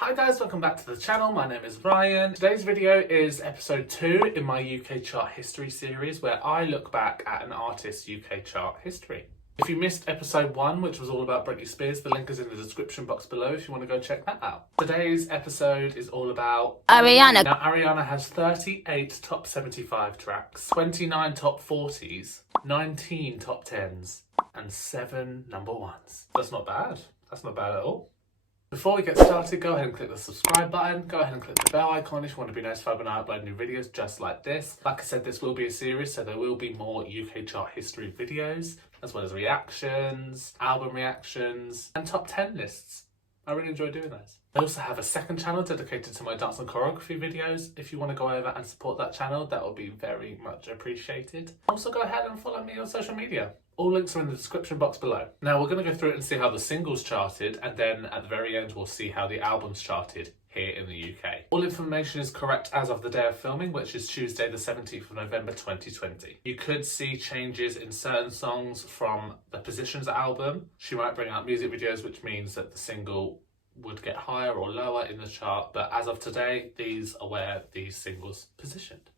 Hi guys, welcome back to the channel. My name is Ryan. Today's video is episode 2 in my UK chart history series where I look back at an artist's UK chart history. If you missed episode 1, which was all about Britney Spears, the link is in the description box below if you want to go check that out. Today's episode is all about Ariana. Now Ariana has 38 top 75 tracks, 29 top 40s, 19 top 10s, and 7 number 1s. That's not bad. That's not bad at all. Before we get started, go ahead and click the subscribe button, go ahead and click the bell icon if you want to be notified when I upload new videos just like this. Like I said, this will be a series, so there will be more UK chart history videos, as well as reactions, album reactions, and top 10 lists. I really enjoy doing those. I also have a second channel dedicated to my dance and choreography videos. If you want to go over and support that channel, that will be very much appreciated. Also, go ahead and follow me on social media. All links are in the description box below. Now we're going to go through it and see how the singles charted, and then at the very end we'll see how the albums charted here in the UK. All information is correct as of the day of filming, which is Tuesday the 17th of November 2020. You could see changes in certain songs from the Positions album. She might bring out music videos, which means that the single would get higher or lower in the chart, but as of today, these are where these singles positioned.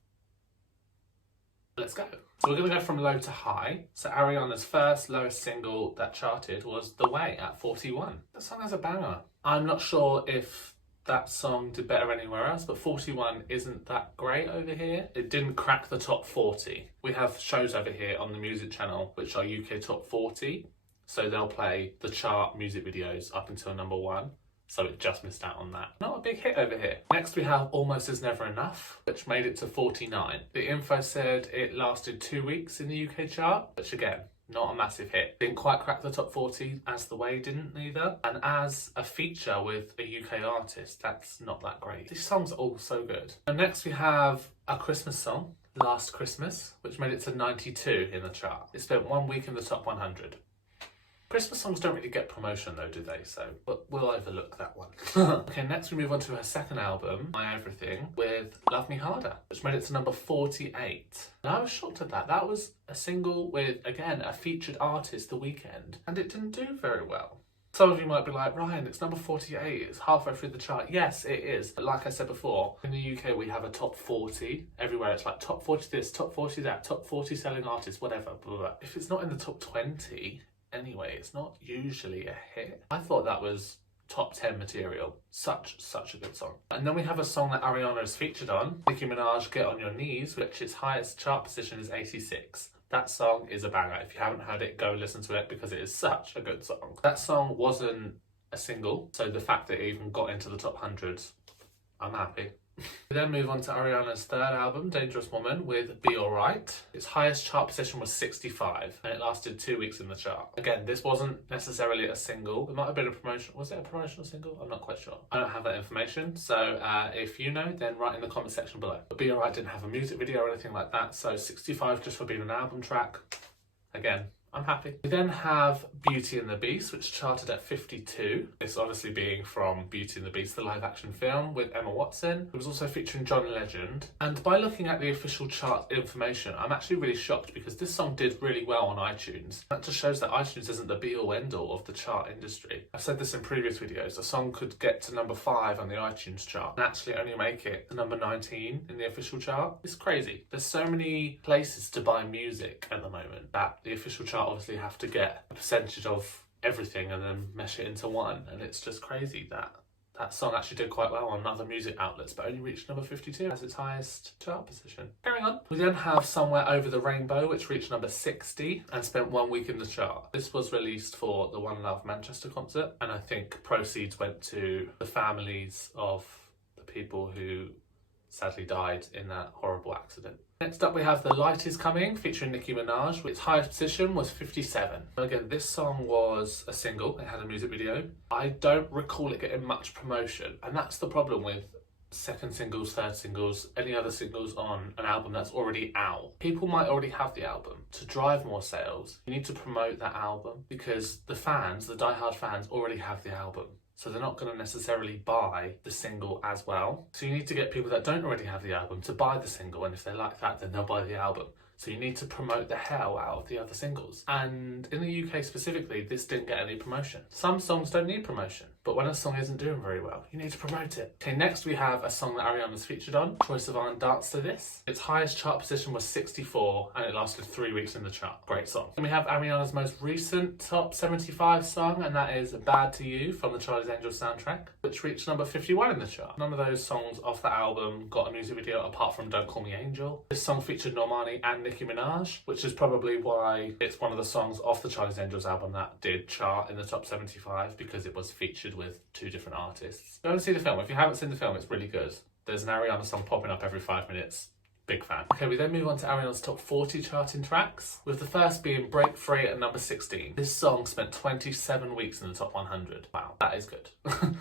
Let's go. So we're going to go from low to high. So Ariana's first lowest single that charted was The Way at 41. That song has a banger. I'm not sure if that song did better anywhere else, but 41 isn't that great over here. It didn't crack the top 40. We have shows over here on the music channel which are UK top 40. So they'll play the chart music videos up until number 1. So it just missed out on that. Not a big hit over here. Next we have Almost Is Never Enough, which made it to 49. The info said it lasted 2 weeks in the UK chart, which again, not a massive hit. Didn't quite crack the top 40, as The Way didn't either. And as a feature with a UK artist, that's not that great. These songs are all so good. And next we have a Christmas song, Last Christmas, which made it to 92 in the chart. It spent 1 week in the top 100. Christmas songs don't really get promotion though, do they? So, but we'll overlook that one. Okay, next we move on to her second album, My Everything, with Love Me Harder, which made it to number 48. And I was shocked at that. That was a single with, again, a featured artist, The Weeknd, and it didn't do very well. Some of you might be like, Ryan, it's number 48, it's halfway through the chart. Yes, it is. But like I said before, in the UK we have a top 40. Everywhere it's like top 40 this, top 40 that, top 40 selling artists, whatever, blah, blah, blah. If it's not in the top 20, anyway, it's not usually a hit. I thought that was top 10 material. Such a good song. And then we have a song that Ariana is featured on, Nicki Minaj, Get On Your Knees, which its highest chart position is 86. That song is a banger. If you haven't heard it, go listen to it because it is such a good song. That song wasn't a single, so the fact that it even got into the top 100s, I'm happy. We then move on to Ariana's third album, Dangerous Woman, with Be Alright. Its highest chart position was 65, and it lasted 2 weeks in the chart. Again, this wasn't necessarily a single. It might have been a promotion. Was it a promotional single? I'm not quite sure. I don't have that information, so if you know, then write in the comment section below. But Be Alright didn't have a music video or anything like that, so 65 just for being an album track. Again, I'm happy. We then have Beauty and the Beast, which charted at 52. This obviously being from Beauty and the Beast, the live action film with Emma Watson. It was also featuring John Legend. And by looking at the official chart information, I'm actually really shocked because this song did really well on iTunes. That just shows that iTunes isn't the be-all end-all of the chart industry. I've said this in previous videos. A song could get to number 5 on the iTunes chart and actually only make it to number 19 in the official chart. It's crazy. There's so many places to buy music at the moment that the official chart obviously have to get a percentage of everything and then mesh it into one, and it's just crazy that that song actually did quite well on other music outlets but only reached number 52 as its highest chart position. Carrying on, we then have Somewhere Over the Rainbow, which reached number 60 and spent 1 week in the chart. This was released for the One Love Manchester concert, and I think proceeds went to the families of the people who sadly died in that horrible accident. Next up we have The Light Is Coming, featuring Nicki Minaj. Its highest position was 57. Again, this song was a single. It had a music video. I don't recall it getting much promotion, and that's the problem with second singles, third singles, any other singles on an album that's already out. People might already have the album. To drive more sales, you need to promote that album because the fans, the diehard fans, already have the album. So they're not going to necessarily buy the single as well. So you need to get people that don't already have the album to buy the single, and if they like that, then they'll buy the album. So you need to promote the hell out of the other singles. And in the UK specifically, this didn't get any promotion. Some songs don't need promotion, but But when a song isn't doing very well, you need to promote it. Okay, next we have a song that Ariana's featured on. Troye Sivan, Dance to This. Its highest chart position was 64 and it lasted 3 weeks in the chart. Great song. Then we have Ariana's most recent top 75 song, and that is Bad to You from the Charlie's Angels soundtrack, which reached number 51 in the chart. None of those songs off the album got a music video apart from Don't Call Me Angel. This song featured Normani and Nicki Minaj, which is probably why it's one of the songs off the Charlie's Angels album that did chart in the top 75, because it was featured with 2 different artists. Go and see the film. If you haven't seen the film, it's really good. There's an Ariana song popping up every 5 minutes. Big fan. Okay, we then move on to Ariana's top 40 charting tracks, with the first being Break Free at number 16. This song spent 27 weeks in the top 100. Wow, that is good.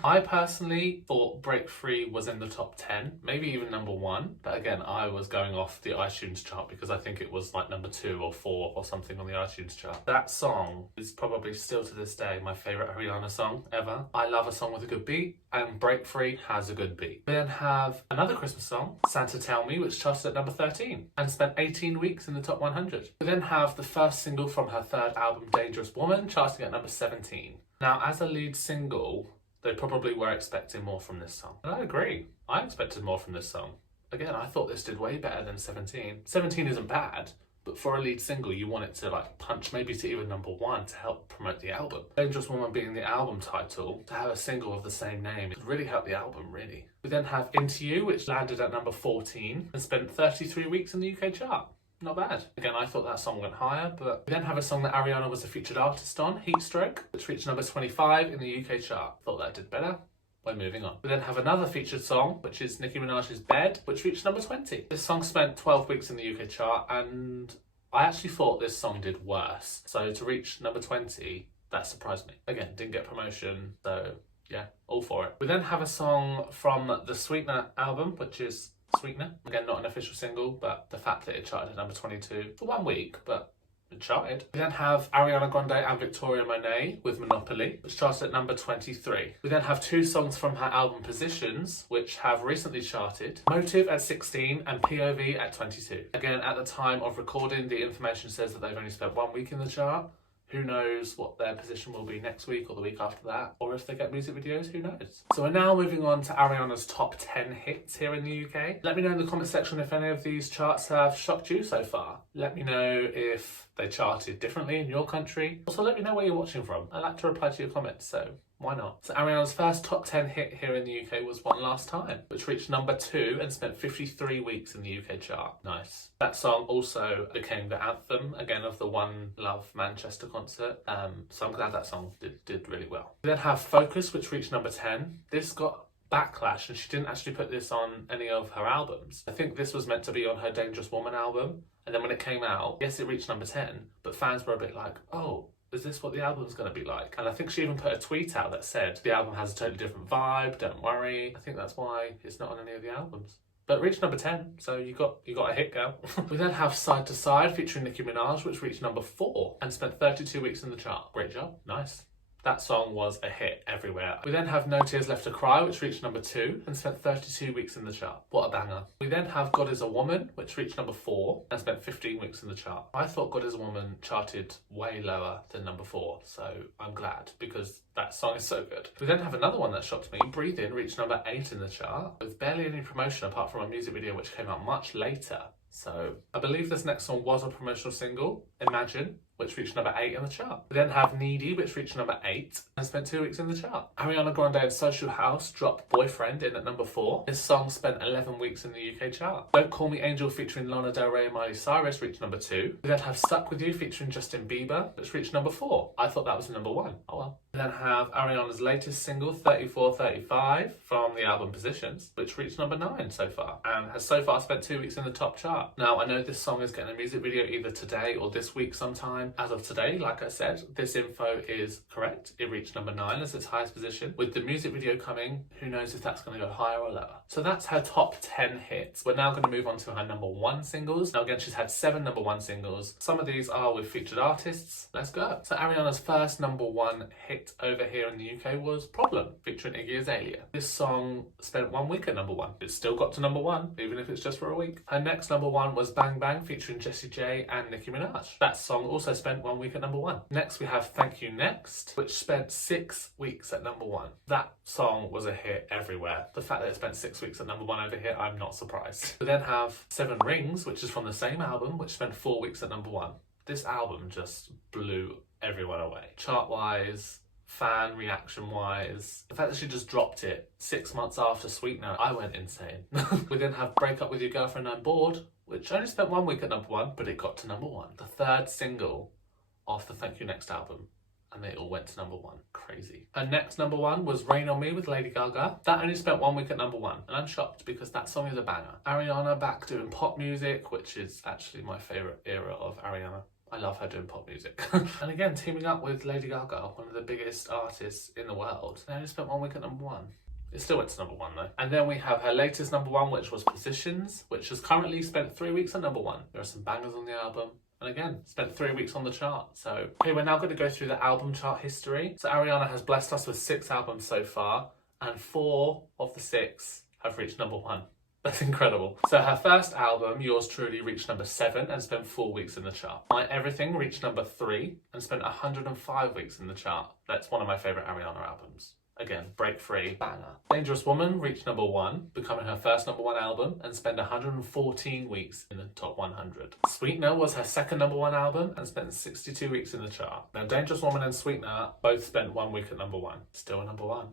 I personally thought Break Free was in the top 10, maybe even number 1. But again, I was going off the iTunes chart because I think it was like number 2 or 4 or something on the iTunes chart. That song is probably still to this day my favourite Ariana song ever. I love a song with a good beat, and Break Free has a good beat. We then have another Christmas song, Santa Tell Me, which charted at number 13 and spent 18 weeks in the top 100. We then have the first single from her third album, Dangerous Woman, charting at number 17. Now, as a lead single, they probably were expecting more from this song. And I agree. I expected more from this song. Again, I thought this did way better than 17. 17 isn't bad, but for a lead single, you want it to like punch maybe to even number 1 to help promote the album. Dangerous Woman being the album title, to have a single of the same name, it really helped the album, really. We then have Into You, which landed at number 14 and spent 33 weeks in the UK chart. Not bad. Again, I thought that song went higher, but we then have a song that Ariana was a featured artist on, Heatstroke, which reached number 25 in the UK chart. Thought that did better. We're moving on. We then have another featured song, which is Nicki Minaj's Bed, which reached number 20. This song spent 12 weeks in the UK chart, and I actually thought this song did worse. So to reach number 20, that surprised me. Again, didn't get promotion, so yeah, all for it. We then have a song from the Sweetener album, which is Sweetener. Again, not an official single, but the fact that it charted at number 22 for 1 week, but it charted. We then have Ariana Grande and Victoria Monet with Monopoly, which charted at number 23. We then have 2 songs from her album Positions, which have recently charted. Motive at 16 and POV at 22. Again, at the time of recording, the information says that they've only spent 1 week in the chart. Who knows what their position will be next week or the week after that, or if they get music videos, who knows. So we're now moving on to Ariana's top 10 hits here in the UK. Let me know in the comment section if any of these charts have shocked you so far. Let me know if they charted differently in your country. Also, let me know where you're watching from. I like to reply to your comments, so why not? So Ariana's first top 10 hit here in the UK was One Last Time, which reached number 2 and spent 53 weeks in the UK chart. Nice. That song also became the anthem, again, of the One Love Manchester concert. So I'm glad that song did really well. We then have Focus, which reached number 10. This got backlash, and she didn't actually put this on any of her albums. I think this was meant to be on her Dangerous Woman album, and then when it came out, yes, it reached number 10, but fans were a bit like, oh, is this what the album's going to be like? And I think she even put a tweet out that said the album has a totally different vibe, don't worry. I think that's why it's not on any of the albums. But it reached number 10, so you got a hit, girl. We then have Side to Side featuring Nicki Minaj, which reached number 4 and spent 32 weeks in the chart. Great job. Nice. That song was a hit everywhere. We then have No Tears Left to Cry, which reached number 2 and spent 32 weeks in the chart. What a banger. We then have God Is a Woman, which reached number 4 and spent 15 weeks in the chart. I thought God Is a Woman charted way lower than number 4, so I'm glad because that song is so good. We then have another one that shocked me. Breathe In reached number 8 in the chart with barely any promotion apart from a music video which came out much later. So I believe this next song was a promotional single, Imagine, which reached number 8 in the chart. We then have Needy, which reached number 8 and spent 2 weeks in the chart. Ariana Grande and Social House dropped Boyfriend in at number 4. This song spent 11 weeks in the UK chart. Don't Call Me Angel featuring Lana Del Rey and Miley Cyrus reached number 2. We then have Stuck With You featuring Justin Bieber, which reached number 4. I thought that was number 1. Oh well. We then have Ariana's latest single, 3435, from the album Positions, which reached number 9 so far, and has so far spent 2 weeks in the top chart. Now, I know this song is getting a music video either today or this week sometime. As of today, like I said, this info is correct. It reached number 9 as its highest position. With the music video coming, who knows if that's going to go higher or lower. So that's her top 10 hits. We're now going to move on to her number 1 singles. Now again, she's had 7 number 1 singles. Some of these are with featured artists. Let's go. So Ariana's first number 1 hit over here in the UK was Problem, featuring Iggy Azalea. This song spent 1 week at number 1. It still got to number 1, even if it's just for a week. Her next number 1 was Bang Bang, featuring Jessie J and Nicki Minaj. That song also spent 1 week at number 1. Next we have Thank You Next, which spent 6 weeks at number 1. That song was a hit everywhere. The fact that it spent 6 weeks at number 1 over here, I'm not surprised. We then have Seven Rings, which is from the same album, which spent 4 weeks at number 1. This album just blew everyone away. Chart-wise, fan reaction-wise. The fact that she just dropped it 6 months after Sweetener, I went insane. We then have Break Up With Your Girlfriend, I'm Bored, which only spent 1 week at number 1, but it got to number 1. The third single off the Thank You Next album, and they all went to number 1. Crazy. Her next number 1 was Rain On Me with Lady Gaga. That only spent 1 week at number 1, and I'm shocked because that song is a banger. Ariana back doing pop music, which is actually my favourite era of Ariana. I love her doing pop music. And again, teaming up with Lady Gaga, one of the biggest artists in the world. They only spent 1 week at number 1. It still went to number 1 though. And then we have her latest number 1, which was Positions, which has currently spent 3 weeks at number 1. There are some bangers on the album. And again, spent 3 weeks on the chart. So, okay, we're now going to go through the album chart history. So Ariana has blessed us with 6 albums so far, and 4 of the 6 have reached number 1. That's incredible. So her first album, Yours Truly, reached number 7 and spent 4 weeks in the chart. My Everything reached number 3 and spent 105 weeks in the chart. That's one of my favourite Ariana albums. Again, Break Free, banger. Dangerous Woman reached number 1, becoming her first number 1 album, and spent 114 weeks in the top 100. Sweetener was her second number 1 album and spent 62 weeks in the chart. Now, Dangerous Woman and Sweetener both spent 1 week at number 1. Still number 1.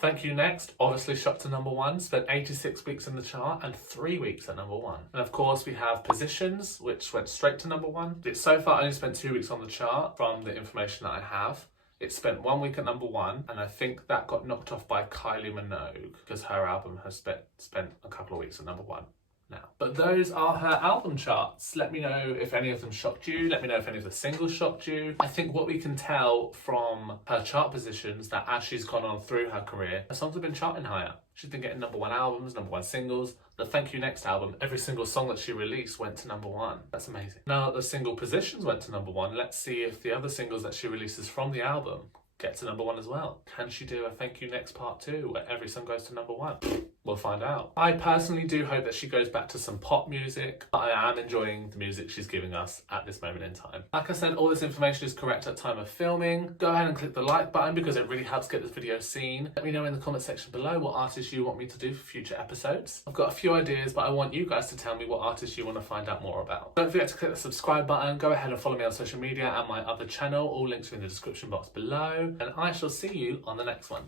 Thank You Next, obviously shot to number 1, spent 86 weeks in the chart and 3 weeks at number 1. And of course, we have Positions, which went straight to number 1. It so far only spent 2 weeks on the chart from the information that I have. It spent 1 week at number 1, and I think that got knocked off by Kylie Minogue because her album has spent a couple of weeks at number 1 now. But those are her album charts. Let me know if any of them shocked you. Let me know if any of the singles shocked you. I think what we can tell from her chart positions that as she's gone on through her career, her songs have been charting higher. She's been getting number 1 albums, number 1 singles. The Thank You Next album, every single song that she released went to number 1. That's amazing. Now that the single Positions went to number 1, let's see if the other singles that she releases from the album get to number 1 as well. Can she do a Thank You Next part 2 where every song goes to number 1? We'll find out. I personally do hope that she goes back to some pop music, but I am enjoying the music she's giving us at this moment in time. Like I said, all this information is correct at time of filming. Go ahead and click the like button because it really helps get this video seen. Let me know in the comment section below what artists you want me to do for future episodes. I've got a few ideas, but I want you guys to tell me what artists you want to find out more about. Don't forget to click the subscribe button. Go ahead and follow me on social media and my other channel. All links are in the description box below. And I shall see you on the next one.